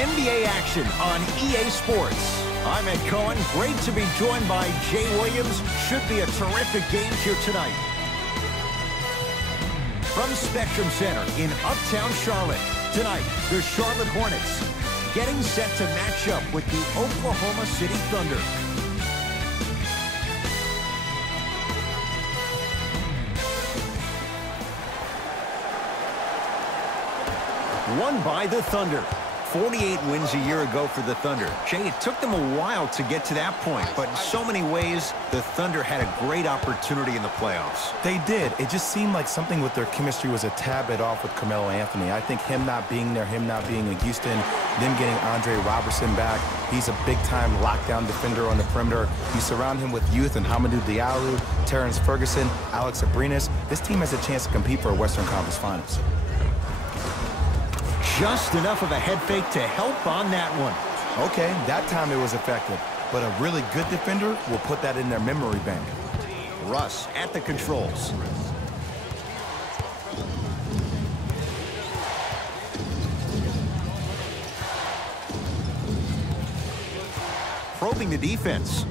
NBA action on EA Sports. I'm Ed Cohen. Great to be joined by Jay Williams. Should be a terrific game here tonight. From Spectrum Center in Uptown Charlotte, tonight, the Charlotte Hornets getting set to match up with the Oklahoma City Thunder. Won by the Thunder. 48 wins a year ago for the Thunder. Jay, it took them a while to get to that point, but in so many ways, the Thunder had a great opportunity in the playoffs. They did. It just seemed like something with their chemistry was a tad bit off with Carmelo Anthony. I think him not being there, him not being in Houston, them getting Andre Robertson back. He's a big-time lockdown defender on the perimeter. You surround him with youth and Hamidou Diallo, Terrence Ferguson, Alex Abrinas. This team has a chance to compete for a Western Conference Finals. Just enough of a head fake to help on that one. Okay, that time it was effective, but a really good defender will put that in their memory bank. Russ at the controls. Probing the defense.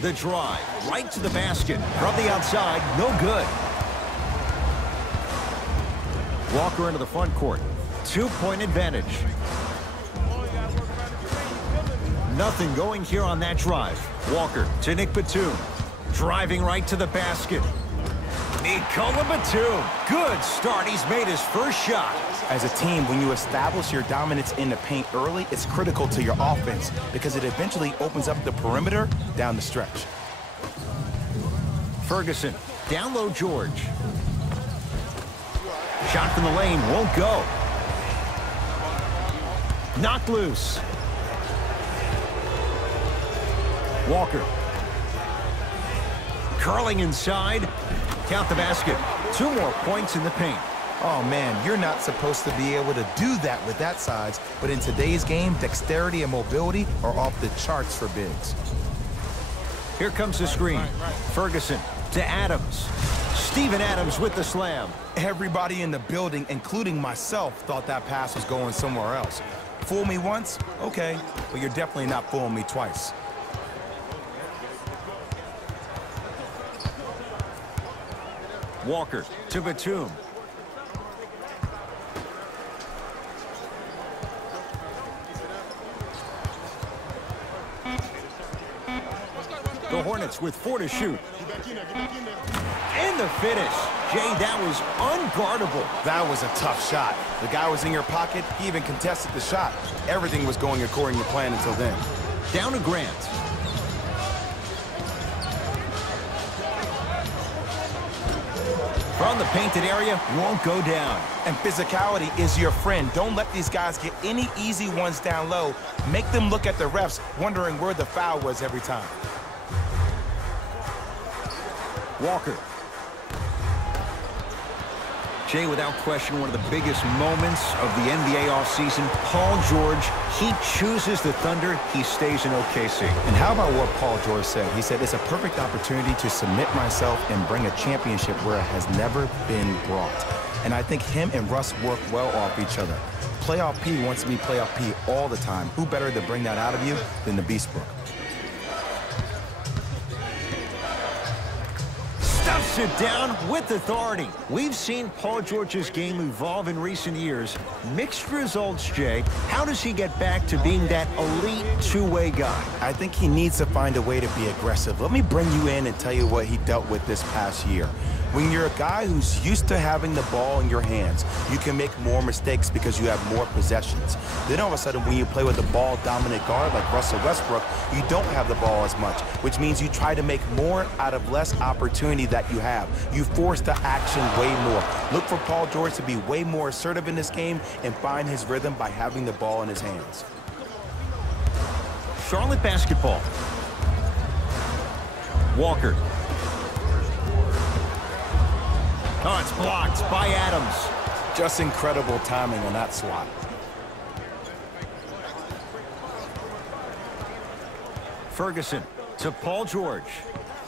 The drive, right to the basket. From the outside, no good. Walker into the front court. Two-point advantage. Nothing going here on that drive. Walker to Nick Batum. Driving right to the basket. Nikola Batum. Good start. He's made his first shot. As a team, when you establish your dominance in the paint early, it's critical to your offense because it eventually opens up the perimeter down the stretch. Ferguson. Down low, George. Shot from the lane. Won't go. Knocked loose. Walker. Curling inside. Count the basket. 2 more points in the paint. Oh, man, you're not supposed to be able to do that with that size, but in today's game, dexterity and mobility are off the charts for bigs. Here comes the screen. Ferguson to Adams. Steven Adams with the slam. Everybody in the building, including myself, thought that pass was going somewhere else. Fool me once? Okay, but you're definitely not fooling me twice. Walker to Batum. The Hornets with 4 to shoot. And the finish. Jay, that was unguardable. That was a tough shot. The guy was in your pocket. He even contested the shot. Everything was going according to plan until then. Down to Grant. From the painted area, won't go down. And physicality is your friend. Don't let these guys get any easy ones down low. Make them look at the refs, wondering where the foul was every time. Walker. Jay, without question, one of the biggest moments of the NBA offseason. Paul George, he chooses the Thunder. He stays in OKC. And how about what Paul George said? He said, it's a perfect opportunity to submit myself and bring a championship where it has never been brought. And I think him and Russ work well off each other. Playoff P wants to be Playoff P all the time. Who better to bring that out of you than the Beastbrook? Stuffs it down with authority. We've seen Paul George's game evolve in recent years. Mixed results, Jay. How does he get back to being that elite two-way guy? I think he needs to find a way to be aggressive. Let me bring you in and tell you what he dealt with this past year. When you're a guy who's used to having the ball in your hands, you can make more mistakes because you have more possessions. Then all of a sudden, when you play with a ball-dominant guard like Russell Westbrook, you don't have the ball as much, which means you try to make more out of less opportunity that you have. You force the action way more. Look for Paul George to be way more assertive in this game and find his rhythm by having the ball in his hands. Charlotte basketball. Walker. Oh, it's blocked by Adams. Just incredible timing on that swat. Ferguson to Paul George.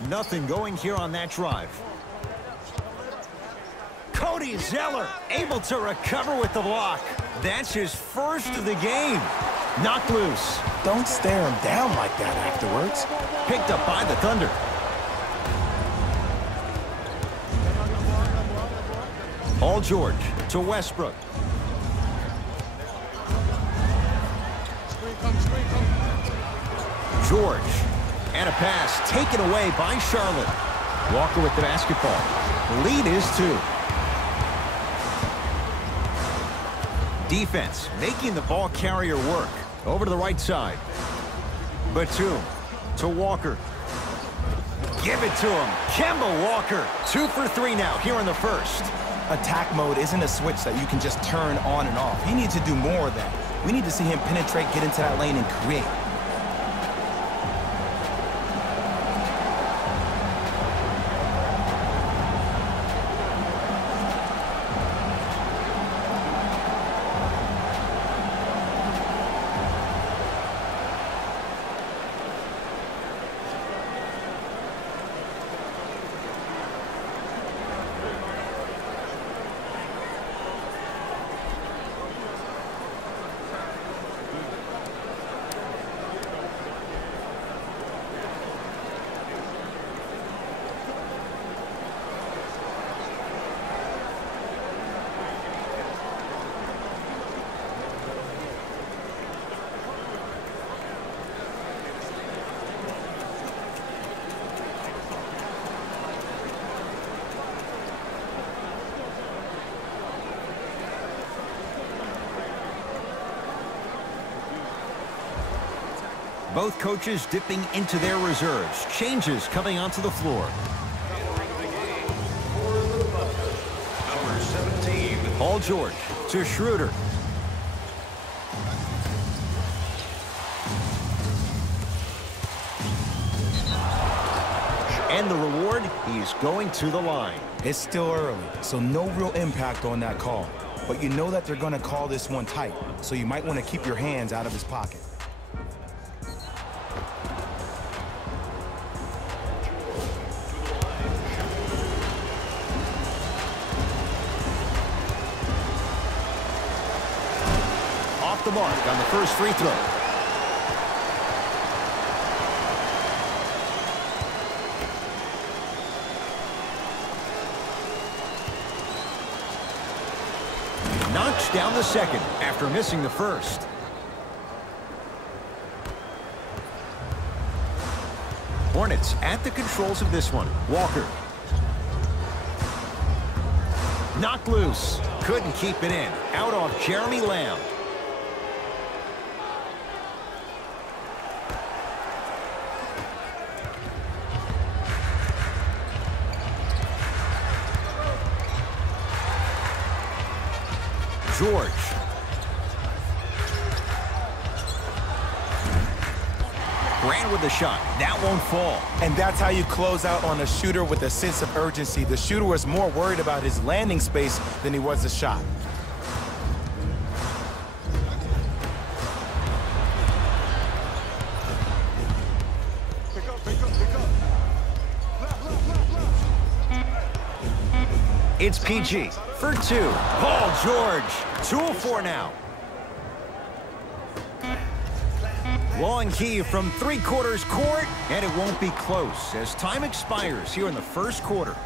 Nothing going here on that drive. Cody Zeller able to recover with the block. That's his first of the game. Knocked loose. Don't stare him down like that afterwards. Picked up by the Thunder. Paul George to Westbrook. George. And a pass taken away by Charlotte. Walker with the basketball. The lead is 2. Defense making the ball carrier work. Over to the right side. Batum to Walker. Give it to him. Kemba Walker. 2 for 3 now here in the first. Attack mode isn't a switch that you can just turn on and off. He needs to do more of that. We need to see him penetrate, get into that lane, and create. Both coaches dipping into their reserves. Changes coming onto the floor. Number 17. Paul George to Schroeder. And the reward, he's going to the line. It's still early, so no real impact on that call. But you know that they're going to call this one tight, so you might want to keep your hands out of his pocket. Off the mark on the first free throw. Knocks down the second after missing the first. Hornets at the controls of this one. Walker. Knocked loose. Couldn't keep it in. Out off Jeremy Lamb. George. Grant with the shot. That won't fall. And that's how you close out on a shooter with a sense of urgency. The shooter was more worried about his landing space than he was the shot. It's PG for 2. Paul George. 2 of 4 now. Long key from 3/4 court, and it won't be close as time expires here in the first quarter.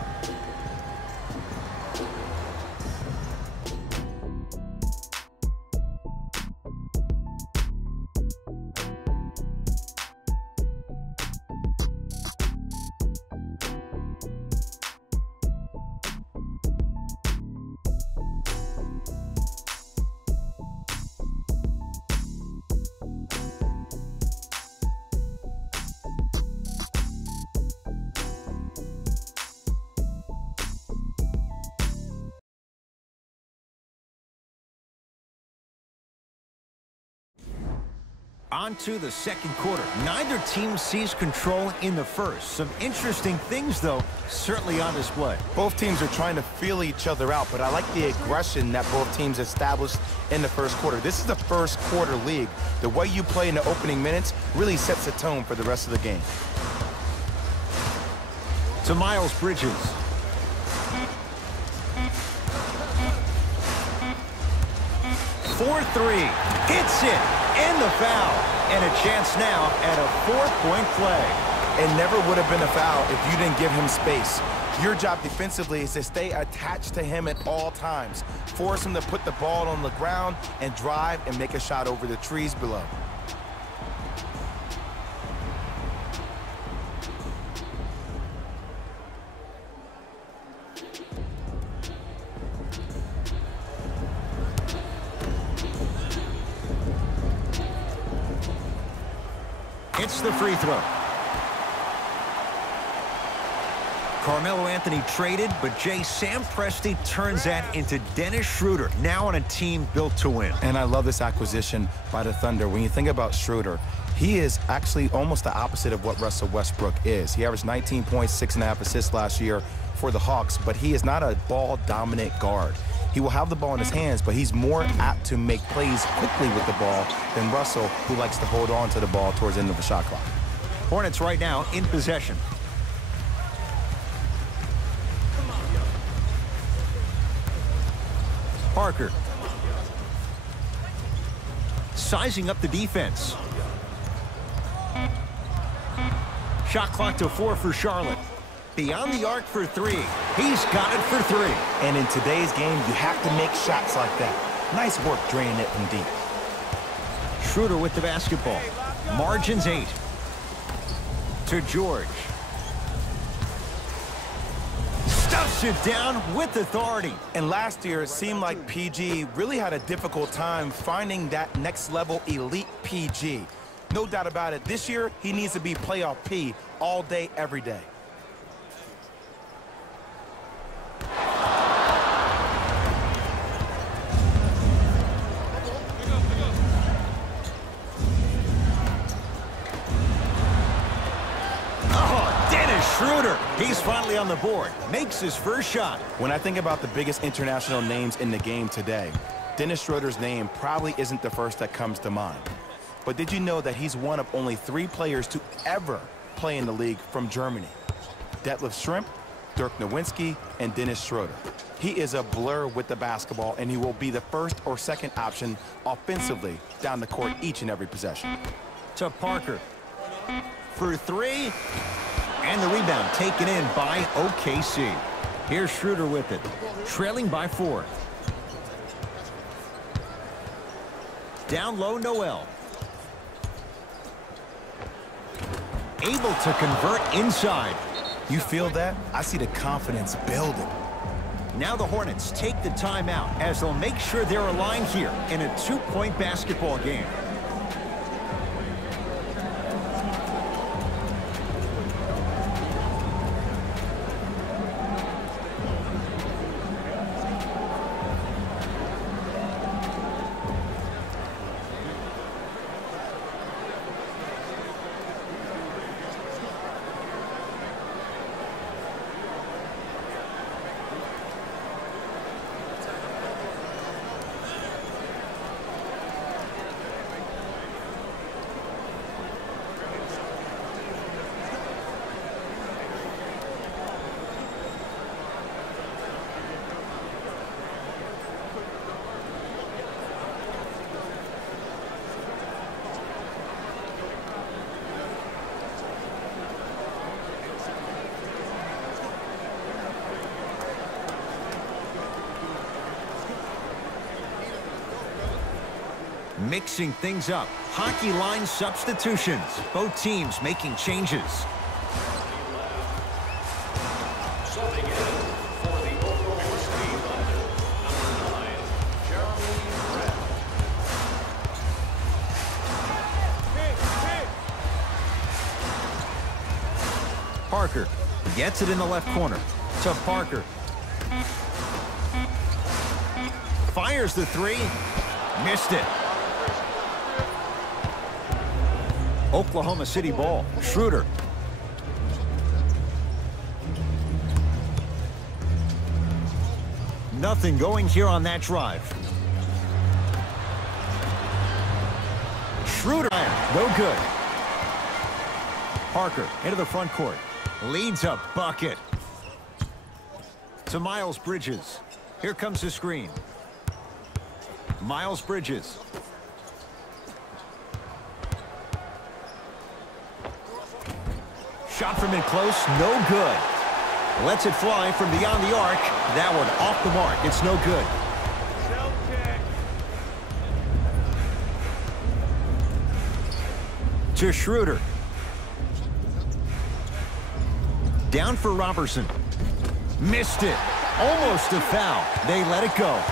On to the second quarter. Neither team sees control in the first. Some interesting things, though, certainly on display. Both teams are trying to feel each other out, but I like the aggression that both teams established in the first quarter. This is the first quarter league. The way you play in the opening minutes really sets the tone for the rest of the game. To Miles Bridges. For 3. Hits it. And the foul. And a chance now at a 4-point play. It never would have been a foul if you didn't give him space. Your job defensively is to stay attached to him at all times. Force him to put the ball on the ground and drive and make a shot over the trees below. It's the free throw. Carmelo Anthony traded, but Sam Presti turns that into Dennis Schroeder, now on a team built to win. And I love this acquisition by the Thunder. When you think about Schroeder, he is actually almost the opposite of what Russell Westbrook is. He averaged 19 points, 6.5 assists last year for the Hawks, but he is not a ball-dominant guard. He will have the ball in his hands, but he's more apt to make plays quickly with the ball than Russell, who likes to hold on to the ball towards the end of the shot clock. Hornets right now in possession. Parker. Sizing up the defense. Shot clock to 4 for Charlotte. Beyond the arc for 3. He's got it for 3. And in today's game, you have to make shots like that. Nice work draining it from deep. Schroeder with the basketball. Margins 8. To George. Stuffs it down with authority. And last year, it seemed like PG really had a difficult time finding that next level elite PG. No doubt about it. This year, he needs to be playoff P all day, every day. Schroeder, he's finally on the board, makes his first shot. When I think about the biggest international names in the game today, Dennis Schroeder's name probably isn't the first that comes to mind. But did you know that he's one of only 3 players to ever play in the league from Germany? Detlef Schrempf, Dirk Nowitzki, and Dennis Schroeder. He is a blur with the basketball, and he will be the first or second option offensively down the court each and every possession. To Parker. For 3. And the rebound taken in by OKC. Here's Schroeder with it. Trailing by 4. Down low, Noel. Able to convert inside. You feel that? I see the confidence building. Now the Hornets take the timeout as they'll make sure they're aligned here in a 2-point basketball game. Mixing things up. Hockey line substitutions. Both teams making changes. Subbing in for the Oklahoma City Thunder, number 9, Jeremy Grant. Parker gets it in the left corner. To Parker. Fires the 3. Missed it. Oklahoma City ball. Schroeder. Nothing going here on that drive. Schroeder. No good. Parker into the front court. Leads a bucket. To Miles Bridges. Here comes the screen. Miles Bridges. Shot from in close, no good. Lets it fly from beyond the arc. That one off the mark. It's no good. To Schroeder. Down for Robertson. Missed it. Almost a foul. They let it go.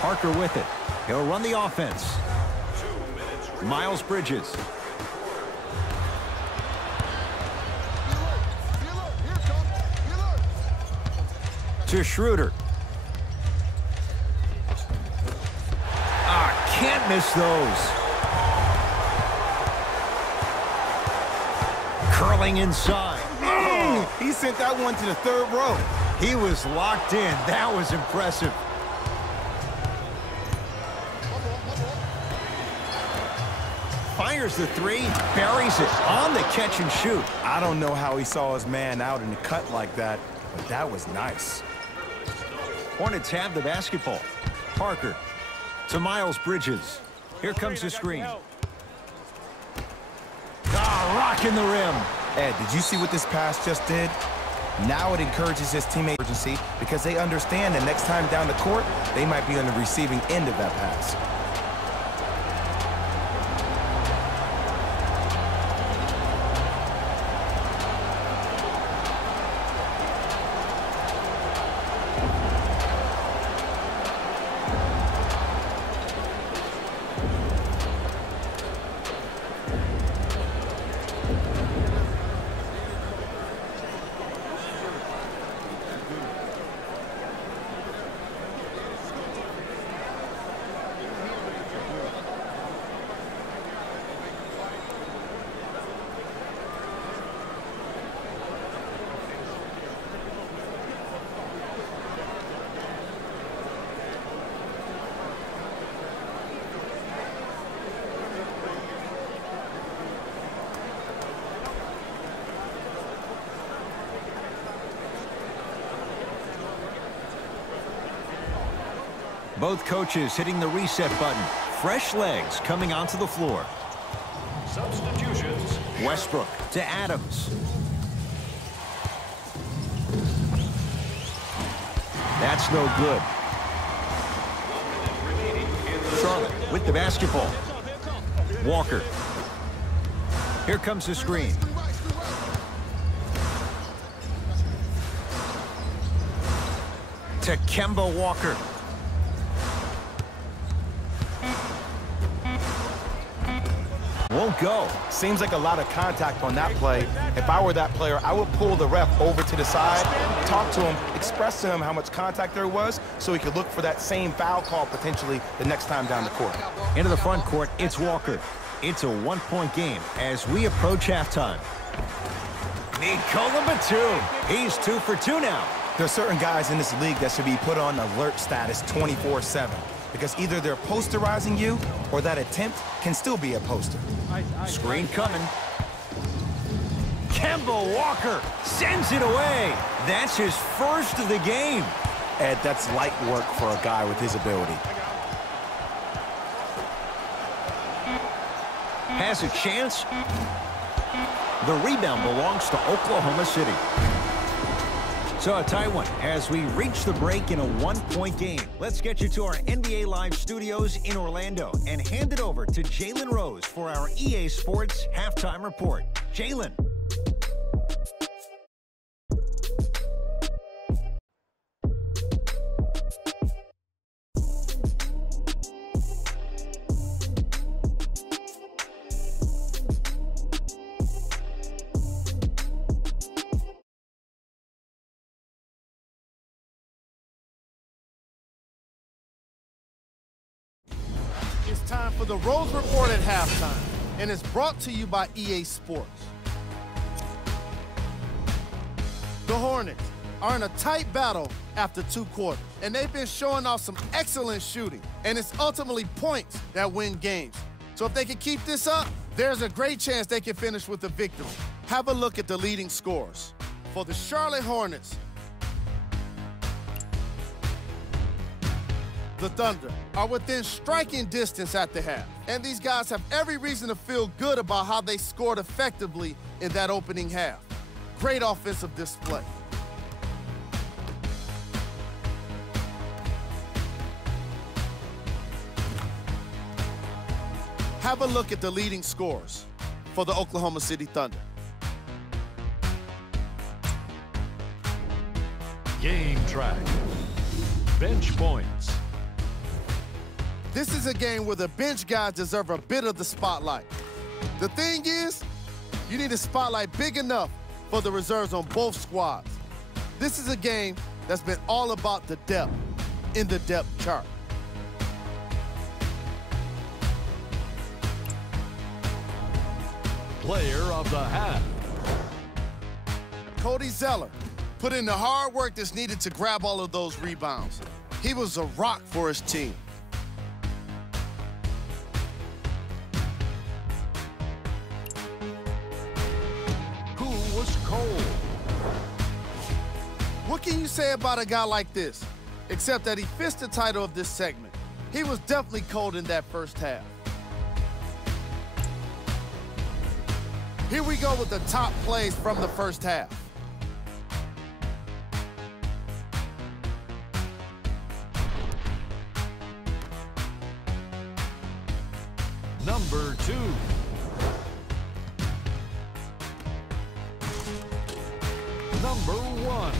Parker with it. He'll run the offense. Miles Bridges. To Schroeder. Can't miss those. Curling inside. He sent that one to the third row. He was locked in. That was impressive. Fires the three, buries it on the catch and shoot. I don't know how he saw his man out in the cut like that, but that was nice. Hornets have the basketball. Parker to Miles Bridges. Here comes the screen. Rocking the rim. Ed, did you see what this pass just did? Now it encourages his teammate urgency because they understand that next time down the court, they might be on the receiving end of that pass. Both coaches hitting the reset button. Fresh legs coming onto the floor. Substitutions. Westbrook to Adams. That's no good. Charlotte with the basketball. Walker. Here comes the screen. To Kemba Walker. Won't go. Seems like a lot of contact on that play. If I were that player, I would pull the ref over to the side, talk to him, express to him how much contact there was so he could look for that same foul call potentially the next time down the court. Into the front court, it's Walker. It's a one-point game as we approach halftime. Nikola Batum. He's 2 for 2 now. There are certain guys in this league that should be put on alert status 24/7 because either they're posterizing you or that attempt can still be a poster. Screen coming. Kemba Walker sends it away. That's his first of the game. Ed, that's light work for a guy with his ability. Has a chance. The rebound belongs to Oklahoma City. So a tie one as we reach the break in a one-point game. Let's get you to our NBA Live studios in Orlando and hand it over to Jalen Rose for our EA Sports halftime report. Jalen. It's time for the Rose Report at halftime, and it's brought to you by EA Sports. The Hornets are in a tight battle after 2 quarters, and they've been showing off some excellent shooting, and it's ultimately points that win games. So if they can keep this up, there's a great chance they can finish with a victory. Have a look at the leading scorers. For the Charlotte Hornets, The Thunder are within striking distance at the half, and these guys have every reason to feel good about how they scored effectively in that opening half. Great offensive display. Have a look at the leading scorers for the Oklahoma City Thunder. Game track. Bench points. This is a game where the bench guys deserve a bit of the spotlight. The thing is, you need a spotlight big enough for the reserves on both squads. This is a game that's been all about the depth in the depth chart. Player of the half. Cody Zeller put in the hard work that's needed to grab all of those rebounds. He was a rock for his team. Who was cold? What can you say about a guy like this, except that he fits the title of this segment? He was definitely cold in that first half. Here we go with the top plays from the first half. Number 2. Number 1.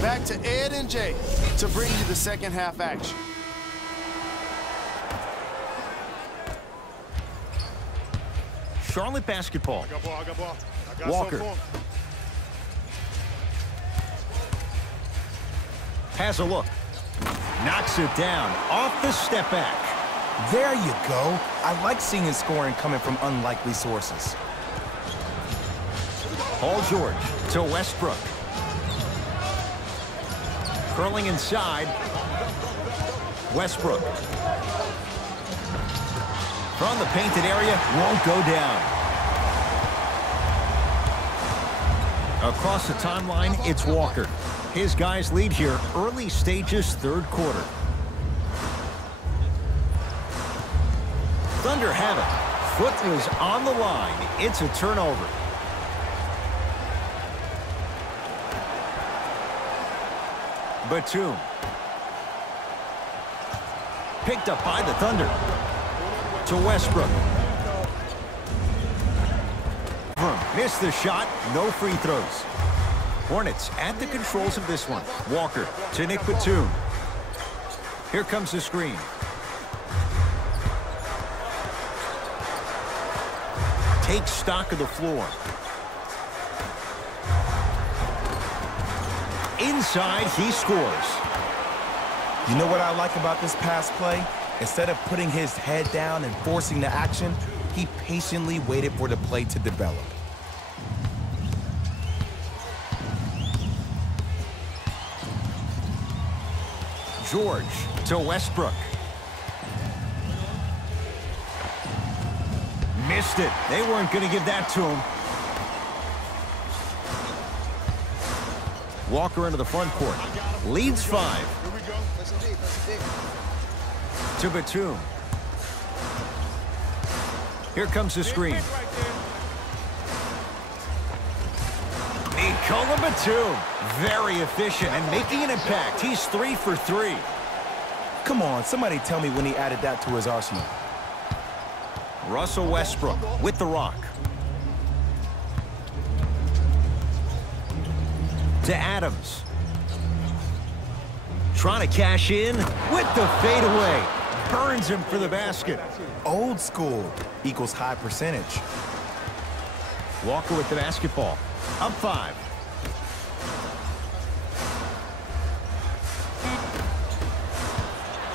Back to Ed and Jay to bring you the second half action. Charlotte basketball. Walker. Has a look. Knocks it down off the step back. There you go. I like seeing his scoring coming from unlikely sources. Paul George to Westbrook. Curling inside. Westbrook. From the painted area, won't go down. Across the timeline, it's Walker. His guys lead here, early stages, third quarter. Thunder have it. Foot was on the line. It's a turnover. Batum. Picked up by the Thunder. To Westbrook. Missed the shot. No free throws. Hornets at the controls of this one. Walker to Nick Batum. Here comes the screen. Takes stock of the floor. Inside, he scores. You know what I like about this pass play? Instead of putting his head down and forcing the action, he patiently waited for the play to develop. George to Westbrook. Missed it. They weren't going to give that to him. Walker into the front court. Leads 5. Here we go. Listen deep. To Batum. Here comes the screen. Nikola Batum. Very efficient and making an impact. He's 3 for 3. Come on, somebody tell me when he added that to his arsenal. Russell Westbrook with the rock. To Adams. Trying to cash in with the fadeaway. Burns him for the basket. Old school equals high percentage. Walker with the basketball. Up 5.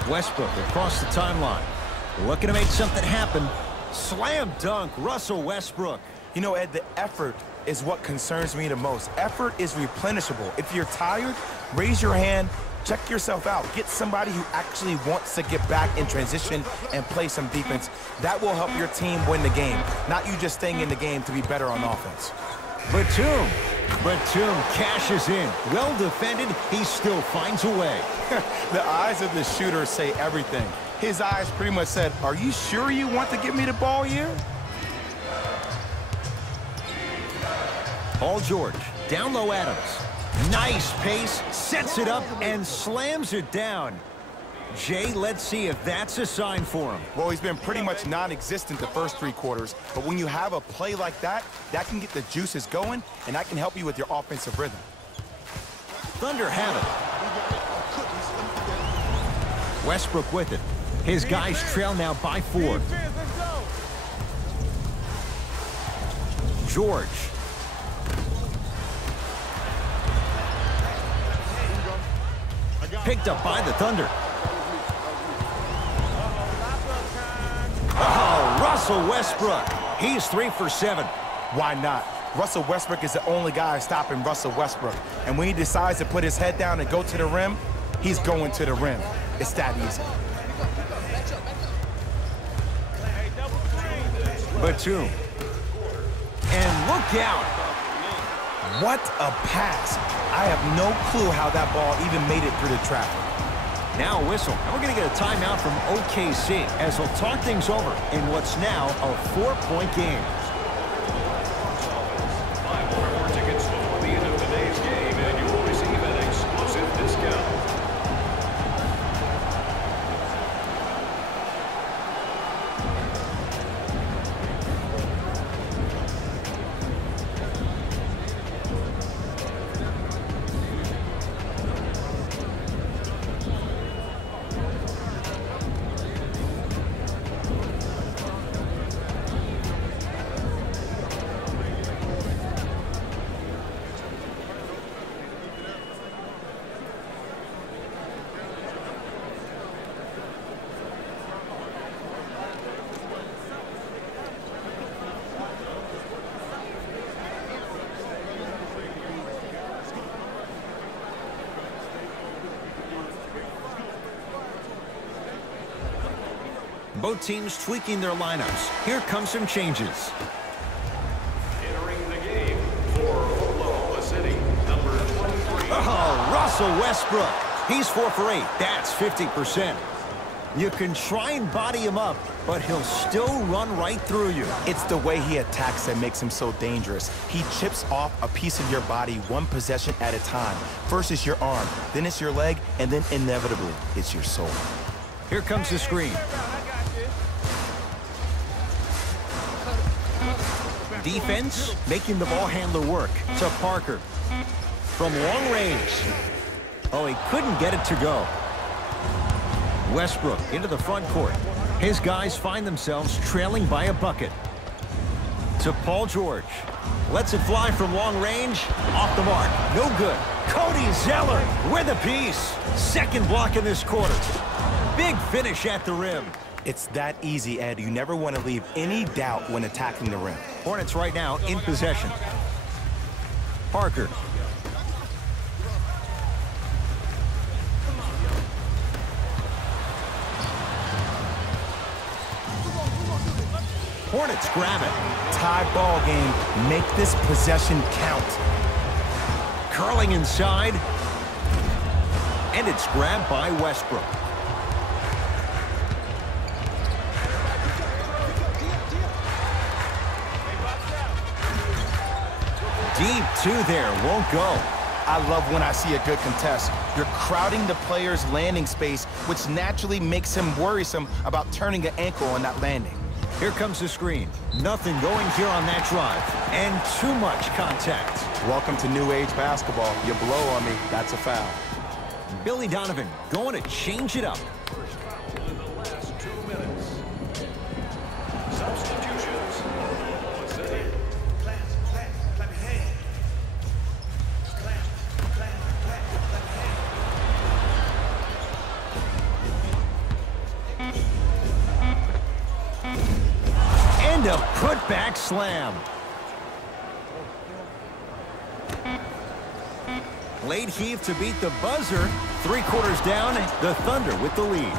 Westbrook across the timeline. Looking to make something happen. Slam dunk, Russell Westbrook. You know, Ed, the effort is what concerns me the most. Effort is replenishable. If you're tired, raise your hand Check yourself out. Get somebody who actually wants to get back in transition and play some defense. That will help your team win the game, not you just staying in the game to be better on offense. Batum cashes in. Well defended, he still finds a way. The eyes of the shooter say everything. His eyes pretty much said, "Are you sure you want to give me the ball here?" Paul George, down low Adams. Nice pace, sets it up, and slams it down. Jay, let's see if that's a sign for him. Well, he's been pretty much non-existent the first 3 quarters, but when you have a play like that, that can get the juices going, and that can help you with your offensive rhythm. Thunder have it. Westbrook with it. His guys trail now by 4. George. Picked up by the Thunder. Oh, Russell Westbrook. He's 3 for 7. Why not? Russell Westbrook is the only guy stopping Russell Westbrook. And when he decides to put his head down and go to the rim, he's going to the rim. It's that easy. Batum. And look out. What a pass. I have no clue how that ball even made it through the traffic. Now a whistle. And we're going to get a timeout from OKC as they'll talk things over in what's now a 4-point game. Buy one or more tickets before the end of today's game, and you will receive an exclusive discount. Both teams tweaking their lineups. Here come some changes. Entering the game for Oklahoma City, number 23. Oh, Russell Westbrook. He's 4 for 8. That's 50%. You can try and body him up, but he'll still run right through you. It's the way he attacks that makes him so dangerous. He chips off a piece of your body one possession at a time. First it's your arm, then it's your leg, and then inevitably it's your soul. Here comes the screen. Defense making the ball handler work to Parker. From long range. Oh, he couldn't get it to go. Westbrook into the front court. His guys find themselves trailing by a bucket. To Paul George. Lets it fly from long range. Off the mark. No good. Cody Zeller with a piece. Second block in this quarter. Big finish at the rim. It's that easy, Ed. You never want to leave any doubt when attacking the rim. Hornets right now in possession. Parker. Hornets grab it. Tie ball game. Make this possession count. Curling inside. And it's grabbed by Westbrook. Deep 2 there, won't go. I love when I see a good contest. You're crowding the player's landing space, which naturally makes him worrisome about turning an ankle on that landing. Here comes the screen. Nothing going here on that drive. And too much contact. Welcome to new age basketball. You blow on me, that's a foul. Billy Donovan going to change it up. First foul in the last 2 minutes. Substitutions. Oklahoma City. And a putback slam. Late heave to beat the buzzer. 3 quarters down, the Thunder with the lead.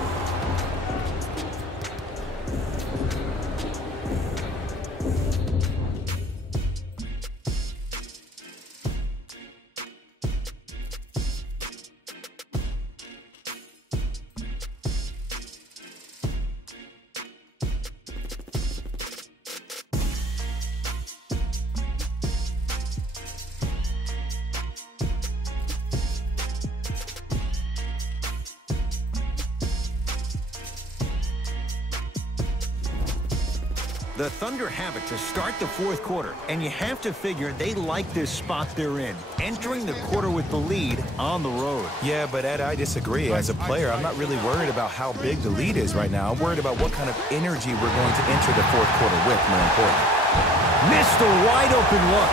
The Thunder have it to start the 4th quarter, and you have to figure they like this spot they're in, entering the quarter with the lead on the road. Yeah, but Ed, I disagree. As a player, I'm not really worried about how big the lead is right now. I'm worried about what kind of energy we're going to enter the 4th quarter with, more important. Missed a wide open look.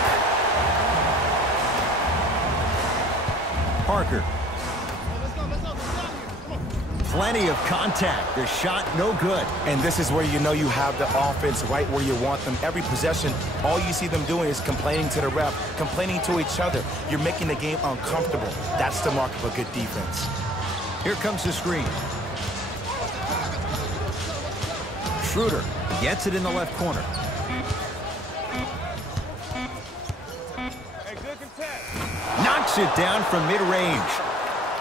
Parker. Plenty of contact. The shot, no good. And this is where you know you have the offense right where you want them. Every possession, all you see them doing is complaining to the ref, complaining to each other. You're making the game uncomfortable. That's the mark of a good defense. Here comes the screen. Schroeder gets it in the left corner. Knocks it down from mid-range.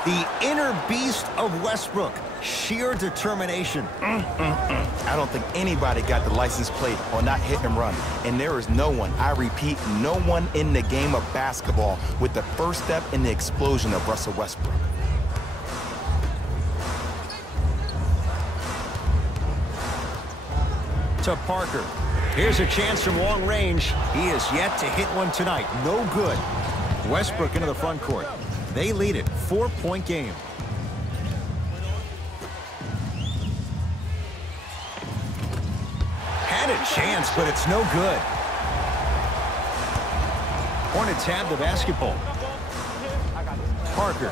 The inner beast of Westbrook. Sheer determination. I don't think anybody got the license plate on that hit and run. And there is no one, I repeat, no one in the game of basketball with the first step in the explosion of Russell Westbrook. To Parker. Here's a chance from long range. He has yet to hit one tonight. No good. Westbrook into the front court. They lead it. 4-point game. Had a chance, but it's no good. Hornets have the basketball. Parker.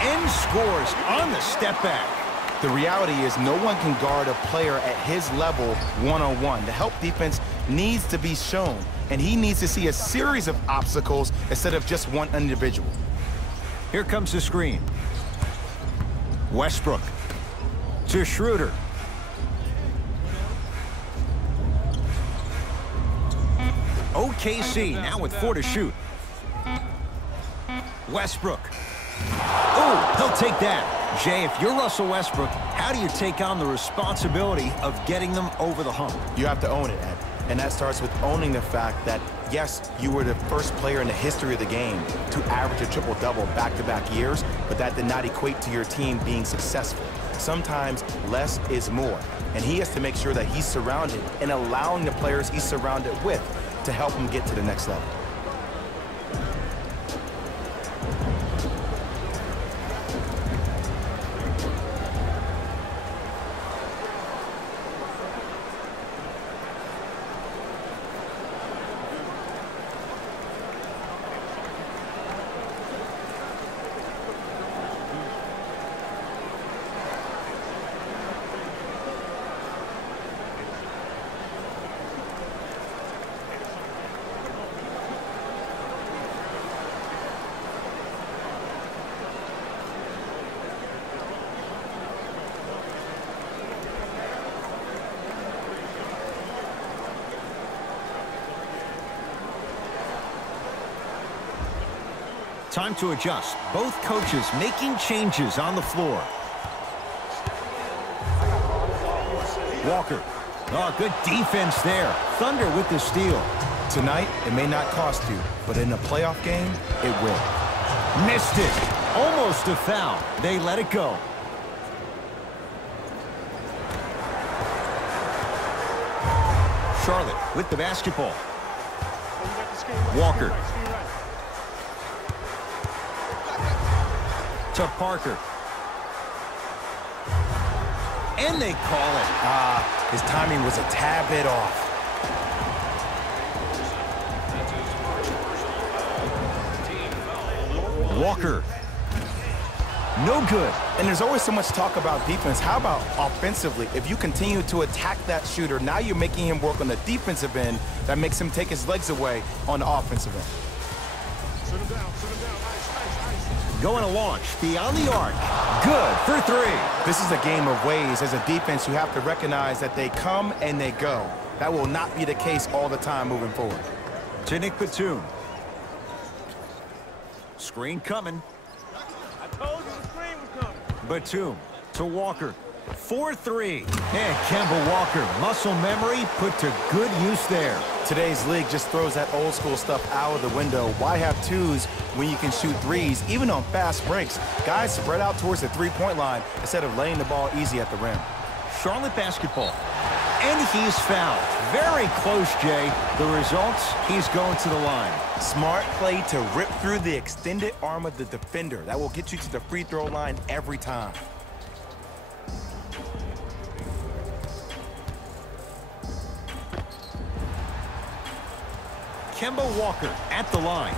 And scores on the step back. The reality is no one can guard a player at his level one-on-one. The help defense needs to be shown, and he needs to see a series of obstacles instead of just one individual. Here comes the screen. Westbrook to Schroeder. OKC now with 4 to shoot. Westbrook. Oh, he'll take that. Jay, if you're Russell Westbrook, how do you take on the responsibility of getting them over the hump? You have to own it, Ed. And that starts with owning the fact that, yes, you were the first player in the history of the game to average a triple-double back-to-back years, but that did not equate to your team being successful. Sometimes less is more. And he has to make sure that he's surrounded and allowing the players he's surrounded with to help him get to the next level. Time to adjust. Both coaches making changes on the floor. Walker. Oh, good defense there. Thunder with the steal. Tonight, it may not cost you, but in a playoff game, it will. Missed it. Almost a foul. They let it go. Charlotte with the basketball. Walker. To Parker. And they call it. His timing was a tad bit off. Walker. No good. And there's always so much talk about defense. How about offensively? If you continue to attack that shooter, now you're making him work on the defensive end. That makes him take his legs away on the offensive end. Sit him down, ice. Going to launch beyond the arc. Good for three. This is a game of ways. As a defense, you have to recognize that they come and they go. That will not be the case all the time moving forward. To Nick Batum. Screen coming. I told you the screen was coming. Batum to Walker. 4-3. And Kemba Walker, muscle memory put to good use there. Today's league just throws that old school stuff out of the window. Why have twos when you can shoot threes, even on fast breaks? Guys spread out towards the three-point line instead of laying the ball easy at the rim. Charlotte basketball. And he's fouled. Very close, Jay. The results, he's going to the line. Smart play to rip through the extended arm of the defender. That will get you to the free throw line every time. Kemba Walker at the line.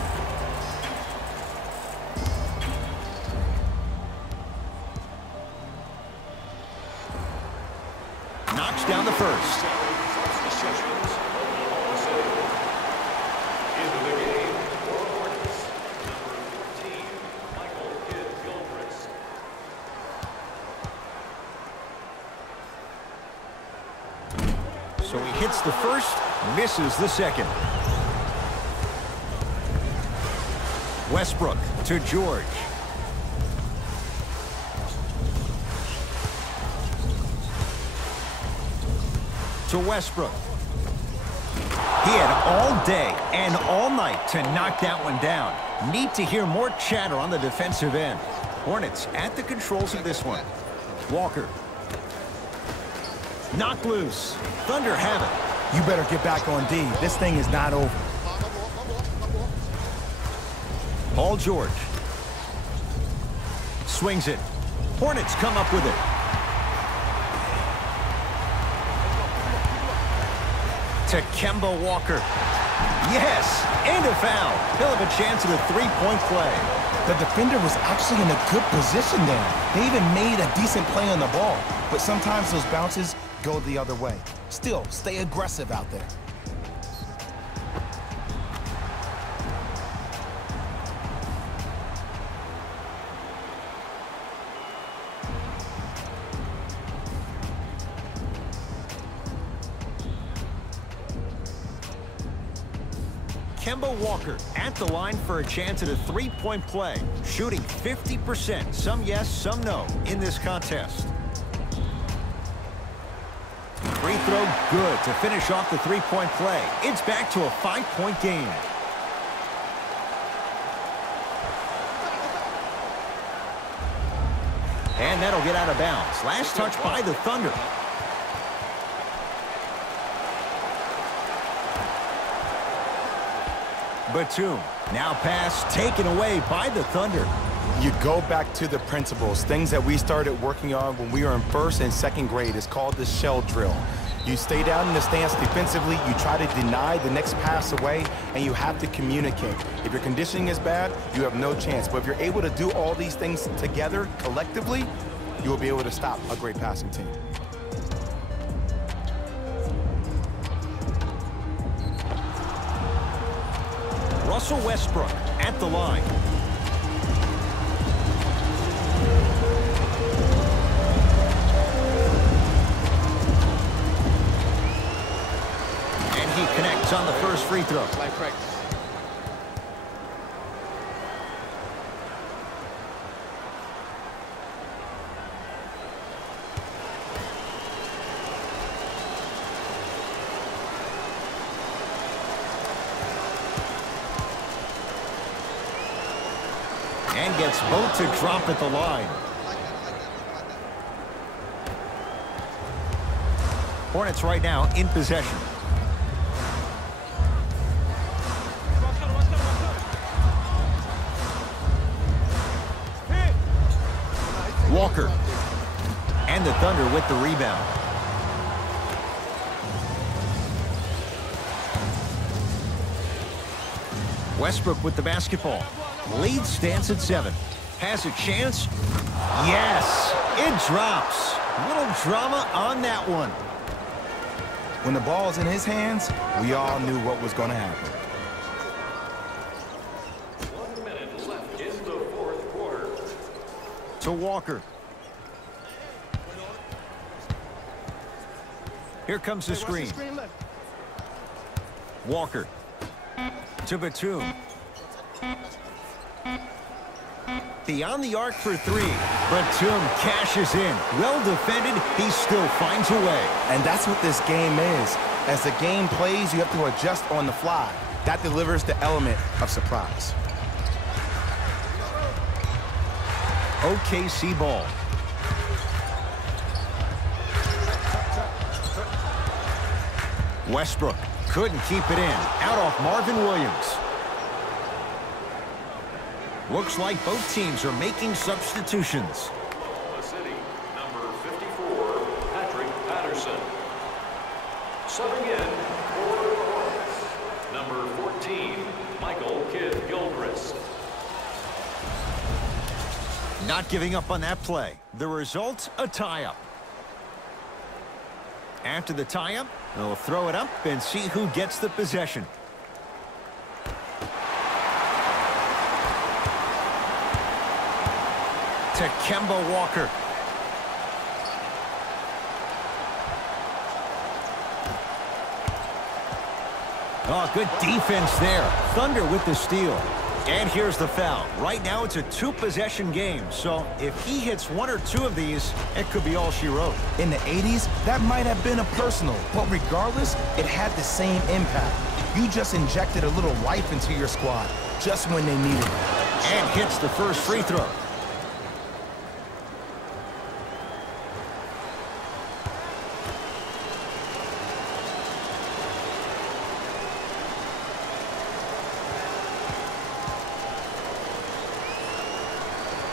Knocks down the first. Substitutions. Into the game for Hornets. Number 14, Michael Kidd-Gilchrist. So he hits the first, misses the second. Westbrook to George. To Westbrook. He had all day and all night to knock that one down. Need to hear more chatter on the defensive end. Hornets at the controls of this one. Walker. Knocked loose. Thunder have it. You better get back on D. This thing is not over. Paul George. Swings it. Hornets come up with it. To Kemba Walker. Yes, and a foul. He'll have a chance at a three-point play. The defender was actually in a good position there. They even made a decent play on the ball. But sometimes those bounces go the other way. Still, stay aggressive out there. Kemba Walker at the line for a chance at a three-point play. Shooting 50%, some yes, some no, in this contest. Free throw good to finish off the three-point play. It's back to a 5-point game. And that'll get out of bounds. Last touch by the Thunder. Batum. Now pass taken away by the Thunder. You go back to the principles, things that we started working on when we were in first and second grade. It's called the shell drill. You stay down in the stance defensively, you try to deny the next pass away, and you have to communicate. If your conditioning is bad, you have no chance. But if you're able to do all these things together, collectively, you will be able to stop a great passing team. Russell Westbrook at the line. And he connects on the first free throw. And gets both to drop at the line. Hornets right now in possession. Walker. And the Thunder with the rebound. Westbrook with the basketball. Lead stands at 7. has a chance. Yes, it drops. A little drama on that one. When the ball's in his hands, we all knew what was going to happen. 1 minute left in the fourth quarter. To Walker. Here comes the screen. Walker. To Batum. Beyond the arc for three. Batum cashes in. Well defended. He still finds a way. And that's what this game is. As the game plays, you have to adjust on the fly. That delivers the element of surprise. OKC ball. Westbrook couldn't keep it in. Out off Marvin Williams. Looks like both teams are making substitutions. The city, number 54, Patrick Patterson. Subbing in for the Hornets, number 14, Michael Kidd-Gilchrist. Not giving up on that play. The result, a tie-up. After the tie-up, they'll throw it up and see who gets the possession. To Kemba Walker. Oh, good defense there. Thunder with the steal. And here's the foul. Right now it's a two-possession game, so if he hits one or two of these, it could be all she wrote. In the 80s, that might have been a personal, but regardless, it had the same impact. You just injected a little life into your squad, just when they needed it. And hits the first free throw.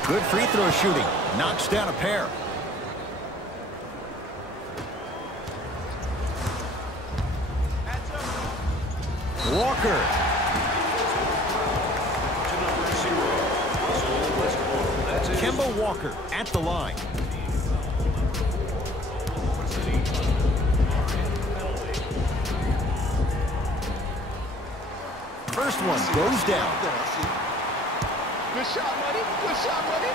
Good free throw shooting. Knocks down a pair. Walker. Kemba Walker at the line. First one goes down. Good shot, buddy. Good shot, buddy.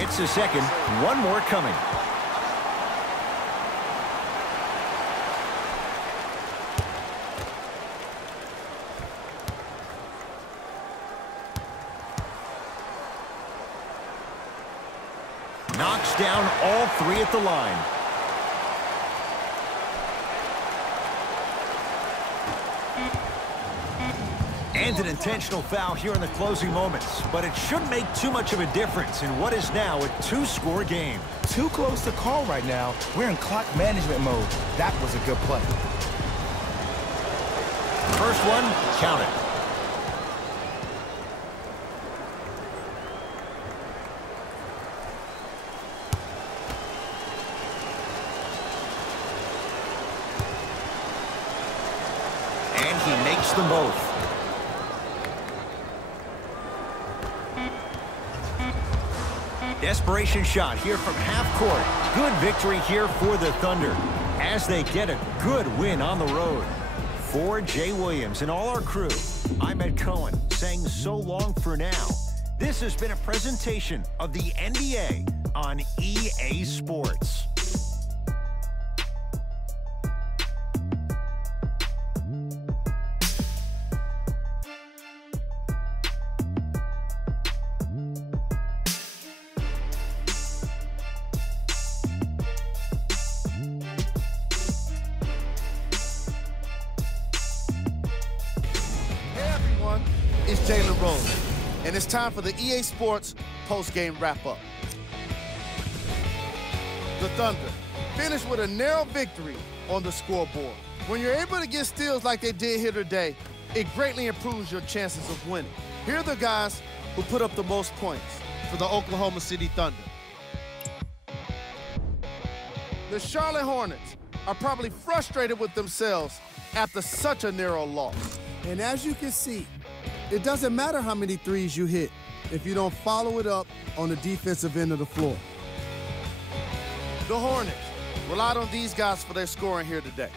It's a second. One more coming. Knocks down all three at the line. And an intentional foul here in the closing moments. But it shouldn't make too much of a difference in what is now a two-score game. Too close to call right now. We're in clock management mode. That was a good play. First one, count it. And he makes them both. Desperation shot here from half court. Good victory here for the Thunder as they get a good win on the road. For Jay Williams and all our crew, I'm Ed Cohen saying so long for now. This has been a presentation of the NBA on EA Sports. It's Jalen Rose, and it's time for the EA Sports post-game wrap-up. The Thunder finished with a narrow victory on the scoreboard. When you're able to get steals like they did here today, it greatly improves your chances of winning. Here are the guys who put up the most points. for the Oklahoma City Thunder. The Charlotte Hornets are probably frustrated with themselves after such a narrow loss. And as you can see, it doesn't matter how many threes you hit if you don't follow it up on the defensive end of the floor. The Hornets relied on these guys for their scoring here today.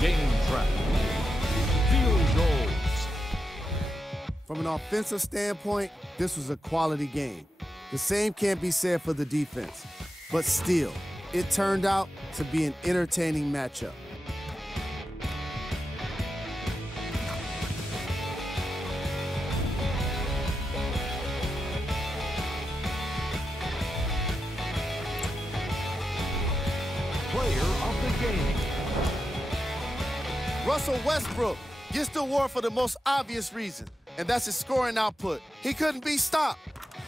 Game track. Field goals. From an offensive standpoint, this was a quality game. The same can't be said for the defense. But still, it turned out to be an entertaining matchup. Player of the game. Russell Westbrook gets the award for the most obvious reason, and that's his scoring output. He couldn't be stopped,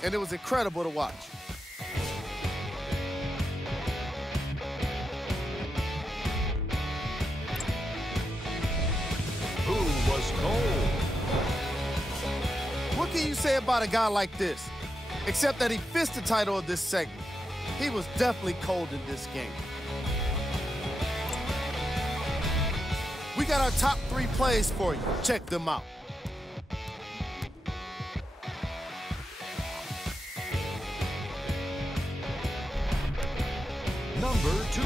and it was incredible to watch. Who was cold? What can you say about a guy like this, except that he fits the title of this segment? He was definitely cold in this game. We got our top 3 plays for you. Check them out. Number 2.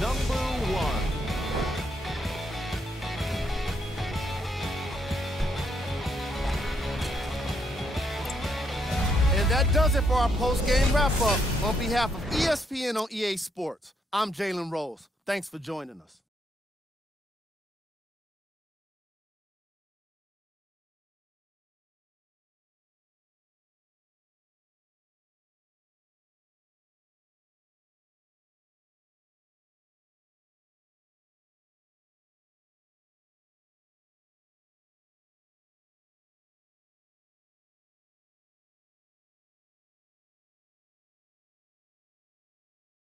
Number 1. And that does it for our post-game wrap-up. On behalf of ESPN on EA Sports, I'm Jalen Rose. Thanks for joining us.